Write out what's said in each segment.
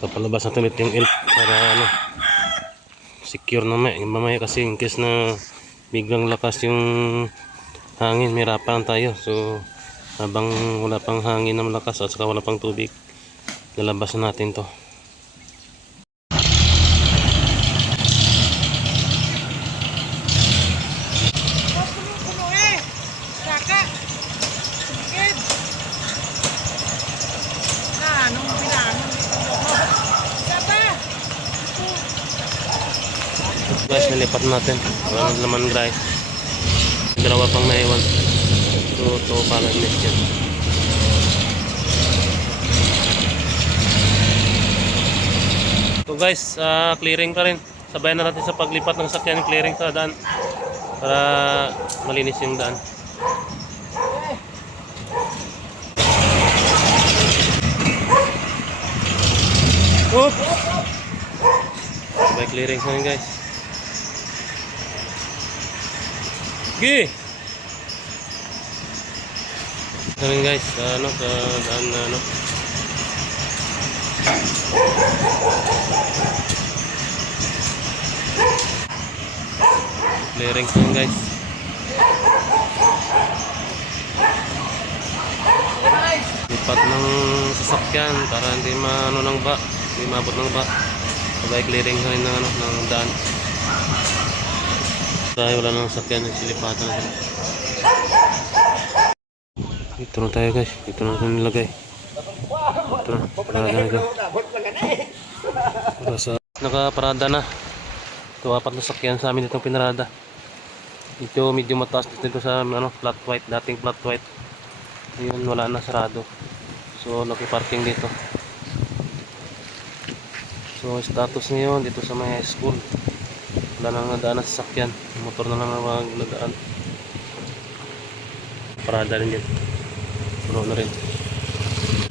Papalabas natin ulit yung elf para ano, secure na may. Mamaya kasi in case na biglang lakas yung hangin, may hirapan tayo. So, habang wala pang hangin na malakas at saka wala pang tubig, lalabas na natin to. Puno eh! Saka! Sumikid! Na, anong pinano dito mo? Isa pa! Guys, nilipat natin. Wala na naman guys. Dalawa pang naiwan. So, ito pala next yan. So guys, ah, clearing pa rin. Sabayan na natin sa paglipat ng sakyan yung clearing sa daan. Para malinis yung daan. Oops! Sabay clearing yun guys. Gi! Ito yun guys, ano, sa daan na ano. Clearing yun guys. Lipat ng sasakyan para hindi maano ng ba, hindi mabot ng ba. Sabay clearing na rin ng ano, ng daan. Dahil wala nang sakyan, silipatan na sila. Dito na tayo guys, dito na natin nilagay. Dito na, parada na dyan. Para sa... Nakaparada na. Ito, apat na sakyan sa amin itong pinarada. Ito medyo mataas dito sa ano, flat white, dating flat white. Yun, wala na sarado. So, nakiparking dito. So, status ngayon dito sa high school. Wala nang nadaan na sasakyan. Motor na lang ang nadaan. Parada rin yun. Puno na rin.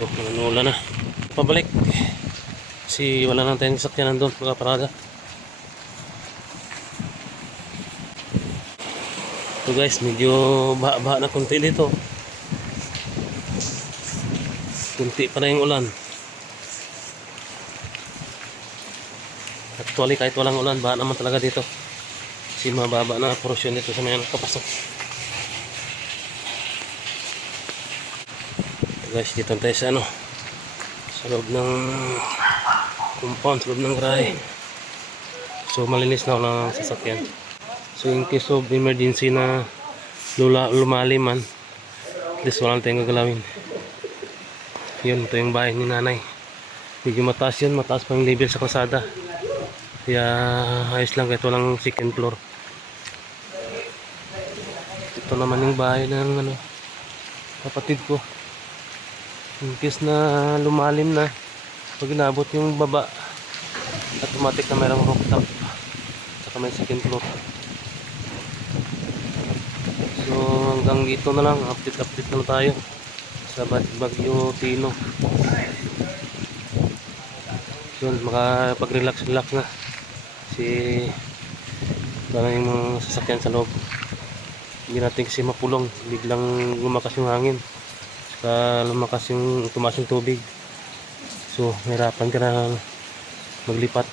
So, nanula na. Pabalik. Kasi wala nang tayong sasakyan nandun. Mga parada. So guys, medyo baha-baha na konti dito. Kunti pa na yung ulan. Actually, kahit walang ulan, baha naman talaga dito. Kasi mababa na portion dito sa mga nakapasok. So guys, dito tayo sa ano, sa loob ng compound, sa loob ng garahe. So malinis na wala ng sasakyan. So in case of emergency na lula, lumalim man, at least walang tayong gagalawin. Yun, ito yung bahay ni nanay. Medyo mataas yun, mataas pa yung level sa kalsada. Kaya ayos lang kahit walang second floor. Ito naman yung bahay ng ano, kapatid ko. In case na lumalim na, pag inabot yung baba, automatic na mayroong rooftop. Saka may second floor. So hanggang dito na lang, update-update na lang tayo sa Bag- Bagyo Tino. Yun, makapag-relax-relax na. Kasi yung mga sasakyan sa loob. Hindi natin kasi mapulong. Biglang lumakas yung hangin. Saka lumakas yung tumaas yung tubig. So, mahirapan ka na maglipat.